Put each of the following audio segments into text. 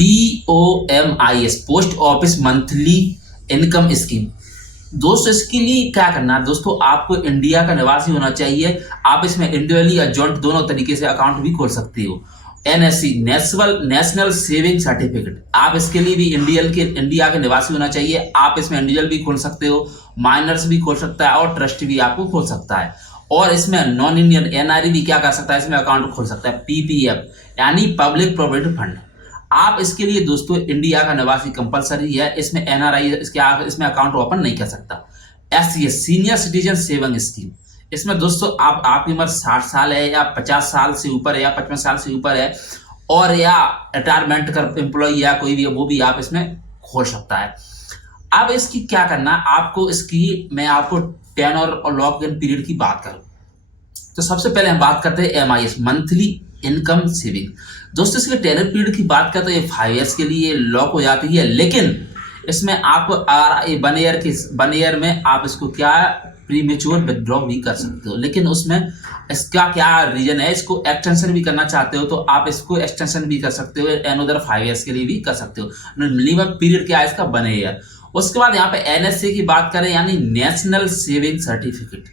POMIS post office monthly income scheme. दोस्तों इसके लिए क्या करना है दोस्तों, आपको इंडिया का निवासी होना चाहिए। आप इसमें इंडिविजुअली या जॉइंट दोनों तरीके से अकाउंट भी खोल सकते हो। NSC नेशनल सेविंग सर्टिफिकेट, आप इसके लिए भी इंडिया के निवासी होना चाहिए। आप इसमें इंडिविजुअल भी खोल सकते हो, माइनर्स भी खोल सकता है और ट्रस्ट भी आपको खोल सकता है। और इसमें नॉन इंडियन NRI भी क्या कर सकता है, इसमें अकाउंट खोल सकता है। PPF यानी पब्लिक प्रोविडेंट फंड, आप इसके लिए दोस्तों इंडिया का निवासी कंपलसरी है। इसमें NRI इसमें अकाउंट ओपन नहीं कर सकता। SCS senior citizen saving scheme, इसमें दोस्तों आपकी उम्र 60 साल है या 50 साल से ऊपर है या 55 साल से ऊपर है और या रिटायरमेंट कर एम्प्लॉय या कोई भी, वो भी आप इसमें खोल सकता है। अब इसकी क्या करना, आपको इसकी मैं आपको टेनर और लॉक इन पीरियड की बात करूं तो सबसे पहले हम बात करते हैं MIS मंथली इनकम सेविंग। दोस्तों इसके टेनर पीरियड की बात करते हैं, ये 5 ईयर्स के लिए लॉक हो जाती है। लेकिन इसमें आपको 1 ईयर में आप इसको क्या प्रीमेच्योर विथड्रॉ भी कर सकते हो। लेकिन उसमें इसका क्या रीजन है, इसको एक्सटेंशन भी करना चाहते हो तो आप इसको एक्सटेंशन भी कर सकते हो, अनदर 5 ईयर्स के लिए भी कर सकते हो। मिनिमम पीरियड क्या है इसका 1 ईयर। उसके बाद यहाँ पे NSC की बात करें यानी नेशनल सेविंग सर्टिफिकेट,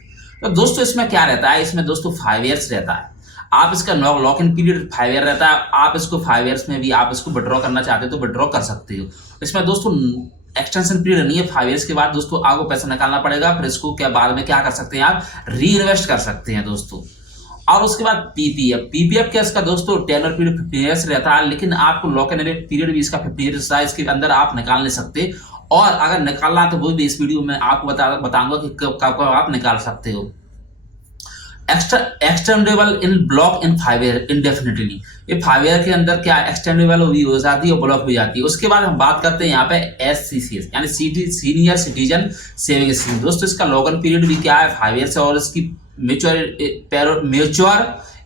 तो दोस्तों इसमें क्या रहता है, इसमें दोस्तों 5 ईयर्स रहता है। आप इसका लॉक इन पीरियड 5 ईयर रहता है। आप इसको 5 ईयर्स में भी आप इसको विड्रॉ करना चाहते हो तो विड्रॉ कर सकते हो। इसमें दोस्तों एक्सटेंशन पीरियड नहीं है। 5 ईयर्स के बाद दोस्तों आपको पैसा निकालना पड़ेगा, फिर इसको क्या बाद में क्या कर सकते हैं, आप री इन्वेस्ट कर सकते हैं दोस्तों। और उसके बाद PPF क्या इसका दोस्तों टेनर पीरियड 15 ईयर्स रहता है। लेकिन आपको लॉक इन पीरियड भी इसका 15 ईयर्स है, इसके अंदर आप निकाल नहीं सकते। और अगर निकालना है तो वो भी इस वीडियो में आपको बताऊंगा कि कब आप निकाल सकते हो। Extendable in block in 5 year इंडेफिनिटली, ये 5 ईयर के अंदर क्या एक्सटेंडेबल भी हो जाती है और ब्लॉक भी जाती है। उसके बाद हम बात करते हैं यहाँ पे SCCS यानी सीनियर सिटीजन सेविंग स्कीम। दोस्तों इसका लॉक इन पीरियड भी क्या है 5 ईयर से और इसकी म्यूचुअर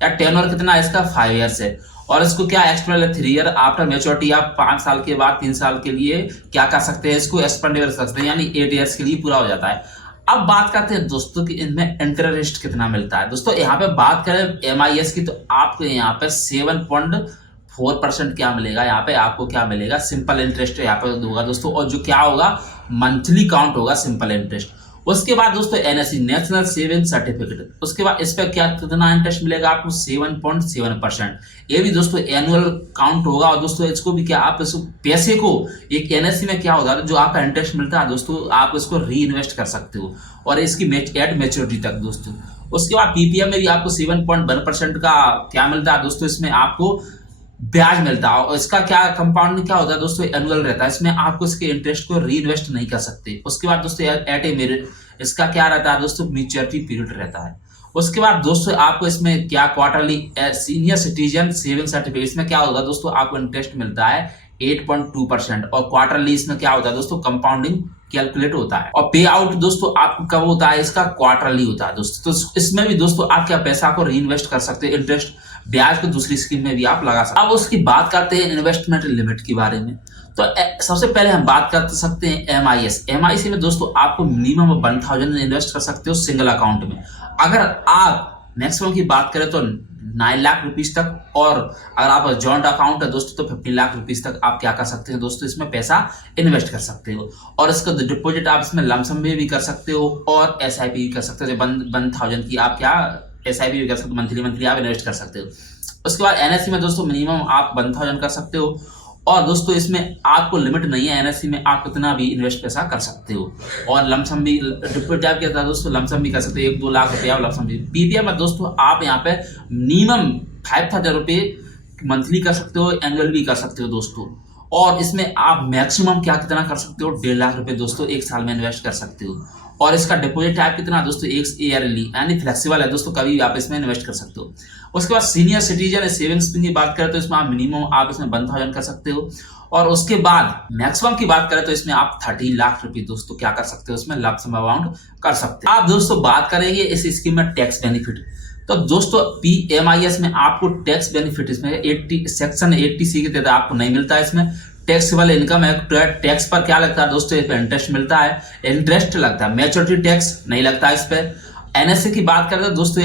या टेनर कितना है इसका 5 ईयर्स है। और इसको क्या एक्सटेंडेबल 3 ईयर आफ्टर मैच्योरिटी, आप 5 साल के बाद 3 साल के लिए क्या कर सकते हैं, इसको एक्सपेंडेबल कर सकते हैं यानी 8 ईयर्स के लिए पूरा हो जाता है। अब बात करते हैं दोस्तों कि इनमें इंटरेस्ट कितना मिलता है। दोस्तों यहाँ पे बात करें MIS की तो आपको यहाँ पे 7.4% क्या मिलेगा, यहाँ पे आपको क्या मिलेगा, सिंपल इंटरेस्ट यहाँ पे होगा दोस्तों। और जो क्या होगा मंथली काउंट होगा सिंपल इंटरेस्ट। उसके बाद दोस्तों NSC नेशनल सेविंग सर्टिफिकेट, उसके बाद इस पर क्या कितना इंटरेस्ट मिलेगा आपको 7.7%। ये भी दोस्तों एनुअल काउंट होगा। और दोस्तों इसको भी क्या आप इस पैसे को एक NSC में क्या होगा जो आपका इंटरेस्ट मिलता है दोस्तों, आप इसको री इन्वेस्ट कर सकते हो और इसकी एट मैच्योरिटी तक दोस्तों। उसके बाद PPF में भी आपको 7.1% का क्या मिलता है दोस्तों, इसमें आपको ब्याज मिलता है। और इसका क्या कंपाउंड क्या होता है दोस्तों, एनुअल रहता है। इसमें आपको इसके इंटरेस्ट को री इन्वेस्ट नहीं कर सकते। उसके बाद दोस्तों एट ए मेरिट, इसका क्या रहता है दोस्तों, मैच्योरिटी पीरियड रहता है। उसके बाद दोस्तों आपको इसमें क्या quarterly senior citizen saving certificate, इसमें क्या होगा दोस्तों, आपको इंटरेस्ट मिलता है 8.2% और क्वार्टरली इसमें क्या होता है दोस्तों, कंपाउंडिंग कैलकुलेट होता है। और पे आउट दोस्तों आपको कब होता है, इसका क्वार्टरली होता है दोस्तों। तो इसमें भी दोस्तों आप क्या पैसा को री इन्वेस्ट कर सकते हैं, इंटरेस्ट ब्याज को दूसरी स्कीम में भी आप लगा सकते हैं। अब उसकी बात करते हैं इन्वेस्टमेंट लिमिट के बारे में। तो सबसे पहले हम बात कर सकते हैं MIS में दोस्तों आपको मिनिमम 1000 इन्वेस्ट कर सकते हो सिंगल अकाउंट में। अगर आप मैक्सिमम की बात करें तो 9 लाख रुपीज तक, और अगर आप जॉइंट अकाउंट है दोस्तों तो 15 लाख रुपीज तक आप क्या कर सकते हैं दोस्तों, इसमें पैसा इन्वेस्ट कर सकते हो। और इसका डिपॉजिट आप इसमें लमसम में भी कर सकते हो और SIP भी कर सकते हो। 1000 की आप क्या SIP भी कर सकते हो, मंथली आप इन्वेस्ट कर सकते हो। उसके बाद NSC में दोस्तों मिनिमम आप 1000 कर सकते हो। और दोस्तों इसमें आपको लिमिट नहीं है, NSC में आप कितना भी इन्वेस्ट पैसा कर सकते हो। और लमसम भी डिपॉजिट आप क्या दोस्तों, लमसम भी कर सकते हो 1-2 लाख रुपया लमसम भी। PPF में दोस्तों आप यहाँ पे मिनिमम 5000 रुपये मंथली कर सकते हो, एनुअल भी कर सकते हो दोस्तों। और इसमें आप मैक्सिमम क्या कितना कर सकते हो, 1.5 लाख रुपए दोस्तों 1 साल में इन्वेस्ट कर सकते हो। और इसका डिपॉजिट टाइप कितना दोस्तों, 1 ईयरली यानी फ्लेक्सिबल है दोस्तों, कभी भी आप इसमें इन्वेस्ट कर सकते हो। उसके बाद सीनियर सिटीजन सेविंग्स की बात करें तो इसमें आप मिनिमम आप इसमें 1000 कर सकते हो। और उसके बाद मैक्सिमम की बात करें तो इसमें आप 30 लाख रुपए दोस्तों क्या कर सकते हो, उसमें लमसम अमाउंट कर सकते हो। आप दोस्तों बात करेंगे इस स्कीम में टैक्स बेनिफिट। तो दोस्तों PMIS में आपको टैक्स बेनिफिट इसमें सेक्शन 80C के तहत आपको नहीं मिलता है। इसमें टैक्सेबल इनकम एक्ट, टैक्स पर क्या लगता है दोस्तों, इस पर इंटरेस्ट मिलता है, इंटरेस्ट लगता है, मैच्योरिटी टैक्स नहीं लगता है इस पर। NSC की बात करें तो दोस्तों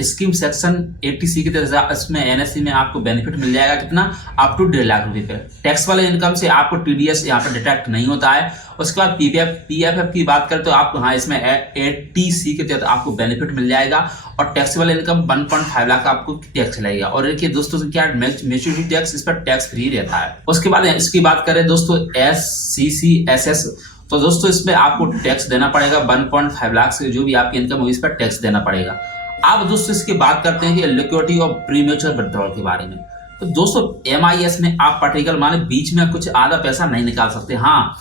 स्कीम सेक्शन 80C के तहत इसमें एनएससी में आपको बेनिफिट मिल जाएगा कितना, अप टू 1.5 लाख रुपए पे। टैक्स वाले इनकम से आपको टीडीएस यहाँ पे डिटेक्ट नहीं होता है। उसके बाद पीएफएफ की बात करें तो आपको हाँ इसमें 80C के तहत आपको बेनिफिट मिल जाएगा और टैक्स वाले इनकम 1.5 लाख आपको टैक्स लगेगा। और देखिए दोस्तों क्या मैच्योरिटी टैक्स इस पर टैक्स फ्री रहता है। उसके बाद इसकी बात करें दोस्तों SCCSS, तो दोस्तों इसमें आपको टैक्स देना पड़ेगा 1.5 लाख से जो भी आपकी इनकम होगी इस पर टैक्स देना पड़ेगा। अब दोस्तों इसकी बात करते हैं कि लिक्विडिटी और प्रीमेच्योर विथड्रॉल के बारे में। तो दोस्तों MIS में आप पर्टिकुलर माने बीच में कुछ आधा पैसा नहीं निकाल सकते। हाँ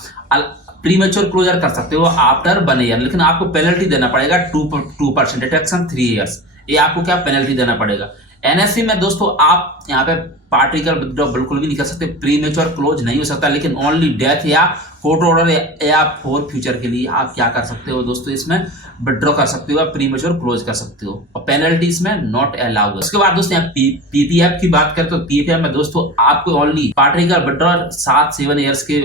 प्रीमेच्योर क्लोजर कर सकते हो आफ्टर 1 ईयर, लेकिन आपको पेनल्टी देना पड़ेगा 2% डिडक्शन 3 इयर्स, ये आपको क्या पेनल्टी देना पड़ेगा। एनएससी में दोस्तों आप यहाँ पे पार्टिकल विथड्रॉ बिल्कुल भी नहीं कर सकते, प्रीमेच्योर क्लोज नहीं हो सकता, लेकिन ओनली डेथ या कोर्ट ऑर्डर या फॉर फ्यूचर के लिए आप क्या कर सकते हो दोस्तों, इसमें विथड्रॉ कर सकते हो या प्रीमेच्योर क्लोज कर सकते हो और पेनल्टी इसमें नॉट अलाउड। उसके बाद दोस्तों यहाँ पीपीएफ की बात करें तो पीपीएफ में दोस्तों आपको ओनली पार्टिकल विथड्रॉ 7 ईयर्स के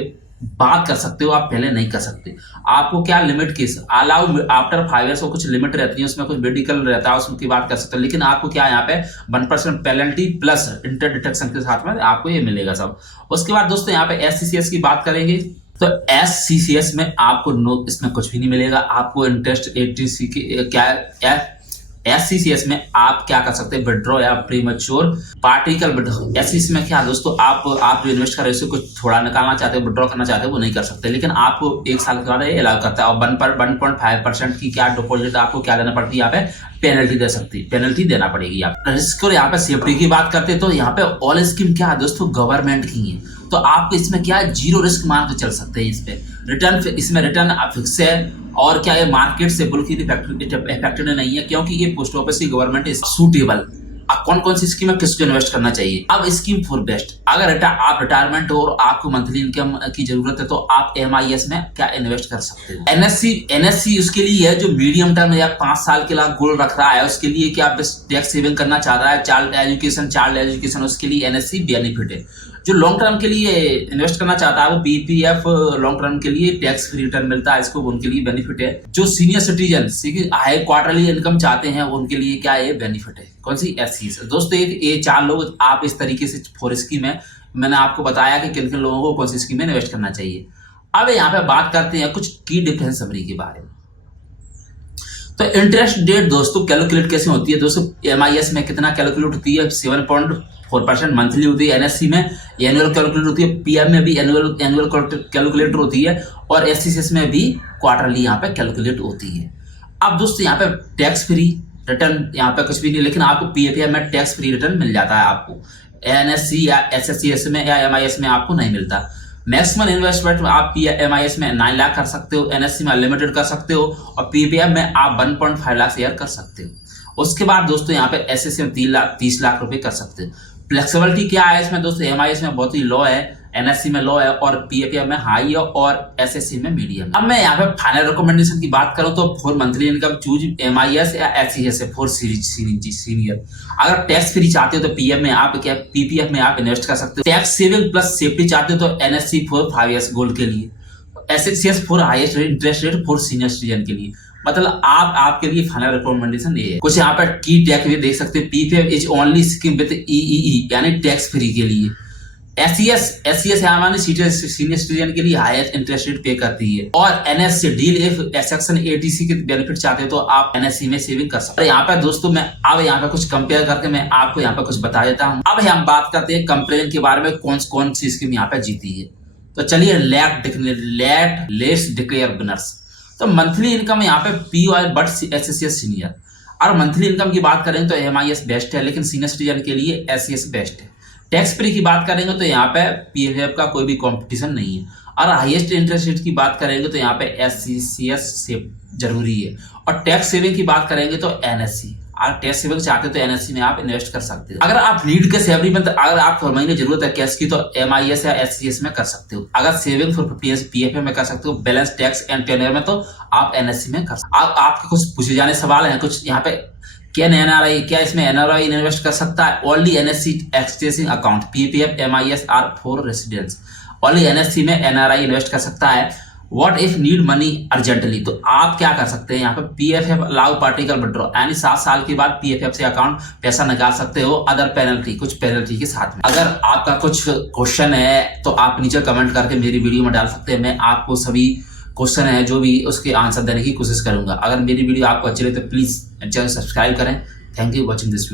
बात कर सकते हो, आप पहले नहीं कर सकते। आपको क्या limit case allow after 5 years, कुछ लिमिट रहती है उसमें, कुछ मेडिकल रहता है उसकी बात कर सकते हो, लेकिन आपको क्या यहाँ पे 1% पेनल्टी प्लस इंटर डिडक्शन के साथ में आपको ये मिलेगा सब। उसके बाद दोस्तों यहाँ पे SCCS की बात करेंगे तो SCCS में आपको इसमें कुछ भी नहीं मिलेगा, आपको इंटरेस्ट 80C की क्या SCCS में आप क्या कर सकते हैं, विथड्रॉ या प्रीमेच्योर पार्टिकल विथड्रॉ। SCCS में क्या दोस्तों आप जो इन्वेस्ट कर रहे हो कुछ थोड़ा निकालना चाहते हो, विथड्रॉ करना चाहते हो, वो नहीं कर सकते, लेकिन आपको 1 साल के बाद ये अलाउ करता है। और 1.5% की क्या डिपॉजिट आपको क्या देना पड़ती है, यहाँ पे पेनल्टी देना पड़ेगी आप। रिस्क और यहाँ पे सेफ्टी की बात करते हैं तो यहाँ पे ऑल स्कीम क्या है दोस्तों, गवर्नमेंट की है, तो आपको इसमें क्या है 0 रिस्क मान के चल सकते हैं। इस पे इसमें रिटर्न फिक्स है और क्या है मार्केट से बिल्कुल इफेक्टेड नहीं है, क्योंकि ये पोस्ट ऑफिस की गवर्नमेंट इज सूटेबल। अब कौन कौन सी स्कीम है, किसको इन्वेस्ट करना चाहिए। अब स्कीम फॉर बेस्ट, अगर आप रिटायरमेंट हो और आपको मंथली इनकम की जरूरत है तो आप MIS में क्या इन्वेस्ट कर सकते हो। NSC उसके लिए है जो मीडियम टर्म या 5 साल के लिए गोल रख रहा है, उसके लिए क्या टैक्स सेविंग करना चाह रहा है, चाइल्ड एजुकेशन उसके लिए NSC बेनिफिट है। जो लॉन्ग टर्म के लिए इन्वेस्ट करना चाहता है वो PPF लॉन्ग टर्म के लिए टैक्स फ्री रिटर्न मिलता है, इसको उनके लिए बेनिफिट है। जो senior citizen high quarterly income चाहते हैं उनके लिए क्या है बेनिफिट है, कौन सी SCCS। दोस्तों ये 4 लोग आप इस तरीके से 4 स्कीम है, मैंने आपको बताया कि किन किन लोगों को कौन सी स्कीम में इन्वेस्ट करना चाहिए। अब यहाँ पे बात करते हैं कुछ की डिफरेंस समरी के बारे में। तो इंटरेस्ट रेट दोस्तों कैलकुलेट कैसे होती है दोस्तों, MIS में कितना कैलकुलेट होती है, 7.4% मंथली होती है, NSC में एनुअल कैलकुलेट होती है, PM में भी एनुअल कैलकुलेटर होती है और SCCS में भी क्वार्टरली यहाँ पे कैलकुलेट होती है। अब दोस्तों यहाँ पे टैक्स फ्री रिटर्न यहाँ पे कुछ भी नहीं, लेकिन आपको PFM में टैक्स फ्री रिटर्न मिल जाता है, आपको NSC या SSCS में या MIS में आपको नहीं मिलता। मैक्सिमम इन्वेस्टमेंट आप MIS में 9 लाख कर सकते हो, NSC में अनलिमिटेड कर सकते हो और PPF में आप 1.5 लाख शेयर कर सकते हो। उसके बाद दोस्तों यहाँ पे SSC में 30 लाख रुपए कर सकते हो। फ्लेक्सिबिलिटी क्या है इसमें दोस्तों, MIS में बहुत ही लो है, NSC में लो है और PFM में हाई है और SSC में मीडियम। अब मैं यहाँ पे फाइनल रिकमेंडेशन की बात करूँ तो for monthly income choose MIS या SCCS फॉर सीनियर। अगर टैक्स फ्री चाहते हो तो PM में आप क्या PPF में आप इन्वेस्ट कर सकते हो। टैक्स सेविंग प्लस सेफ्टी चाहते हो तो NSC फॉर 5 इयर्स गोल्ड के लिए, SCCS for highest interest rate for senior citizen के लिए। मतलब आपके लिए फाइनल रिकमेंडेशन ये है। कुछ यहाँ पर की टैक्स भी देख सकते हैं, PPF is only scheme with EEE यानी टैक्स फ्री के लिए। SCCS हमारे सीनियर सिटीजन के लिए हाईएस्ट इंटरेस्ट रेट पे करती है और NSC deal if section 80C के बेनिफिट चाहते हो तो आप NSC में सेविंग कर सकते हैं। यहाँ पे दोस्तों मैं अब यहाँ पे कुछ कंपेयर करके मैं आपको यहाँ पे कुछ बता देता हूँ। अब हम बात करते हैं कंपेरिजन के बारे में, कौन सी स्कीम यहाँ पे जीती है। तो चलिए लेट्स डिक्लेयर विनर्स। तो मंथली इनकम यहाँ पे POI बट SCCS सीनियर, और मंथली इनकम की बात करें तो MIS बेस्ट है, लेकिन सीनियर सिटीजन के लिए SCCS बेस्ट है। टैक्स फ्री की बात करेंगे तो यहाँ पे PFF का कोई भी कंपटीशन नहीं है, और हाईएस्ट इंटरेस्ट रेट की बात करेंगे तो यहाँ पे SCCS से जरूरी है, और टैक्स सेविंग की बात करेंगे तो NSC। अगर टैक्स सेविंग चाहते हो तो NSC में आप इन्वेस्ट कर सकते हो। अगर आप नीड के सैलरी में अगर आप हर महीने जरूरत है कैश की तो MIS या SCCS में कर सकते हो। अगर सेविंग फॉर PFF में कर सकते हो, बैलेंस टैक्स एंड टेन्योर में तो आप NSC में कर सकते हो। आपके कुछ पूछे जाने सवाल हैं कुछ यहाँ पे, क्या NRI, क्या इसमें NRI इन्वेस्ट कर सकता है। Only NSC exchanging account, PPF MIS are for residents. Only NSC में NRI इन्वेस्ट कर सकता है। What if need money urgently, तो आप क्या कर सकते हैं यहाँ पे पीएफएफ अलाउ पार्टिकल विड्रॉ, यानी 7 साल के बाद पीएफएफ से अकाउंट पैसा निकाल सकते हो अदर पेनल्टी, कुछ पेनल्टी के साथ में। अगर आपका कुछ क्वेश्चन है तो आप नीचे कमेंट करके मेरी वीडियो में डाल सकते हैं, मैं आपको सभी क्वेश्चन है जो भी उसके आंसर देने की कोशिश करूंगा। अगर मेरी वीडियो आपको अच्छी लगे तो प्लीज चैनल सब्सक्राइब करें। Thank you watching this video.